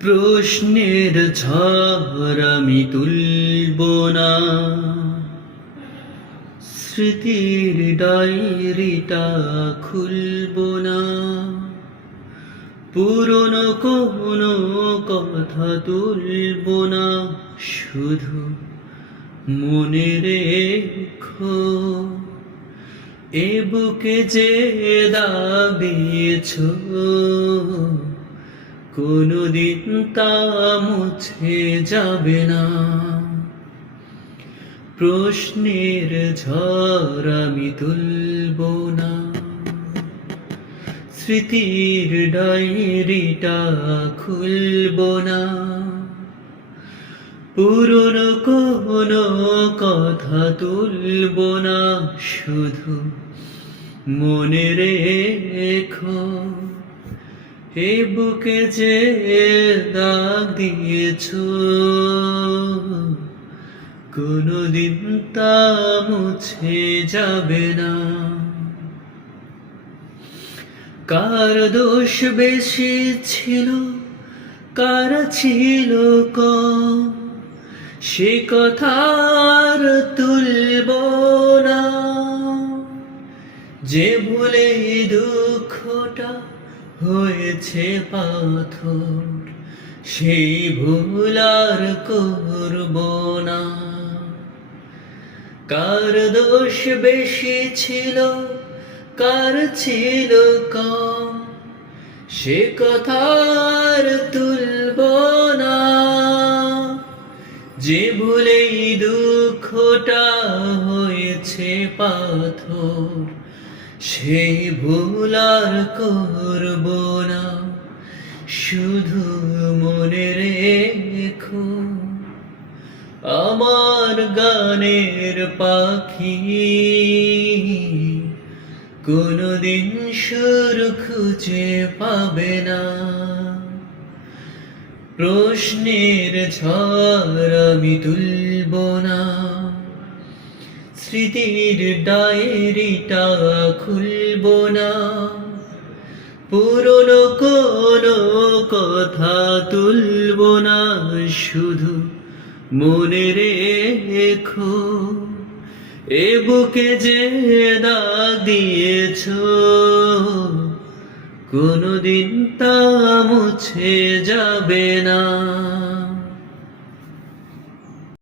প্রশ্নের ঝড় আমি তুলব না। স্মৃতির ডায়েরিটা খুলব না। পুরনো কোনো কথা তুলব না। শুধু মনে রেখো, এ বুকে যে দাবিয়েছ কোনদিন তা মুছে যাবে না। প্রশ্নের ঝড় আমি তুলব না। স্মৃতির ডায়েরিটা খুলব না। পুরনো কোনো কথা তুলব না, শুধু মনে রেখো। এ বুকে যে দাগ দিয়েছ, কোনদিন তা মুছে যাবে না। কার দোষ বেশি ছিল, কার ছিল কম, সে কথার তুলব না। যে ভুলে দুঃখটা হয়েছে পাথর, সেই ভুল আর করব না। কার দোষ বেশি ছিল, কার ছিল কম, সে কথার তুলব না। যে ভুলেই দুঃখটা হয়েছে পাথর সেই ভুল আর করব না। শুধু মনে রেখো, আমার গানের পাখি। কোনদিন সুর খুঁজে পাবে না। প্রশ্নের ঝড় আমি তুলব না। স্মৃতির ডায়েরিটা খুলব না। পুরনো কোনো কথা তুলব না, শুধু মনে রেখো। এ বুকে যে দাগ দিয়েছ, কোনদিন তা মুছে যাবে না।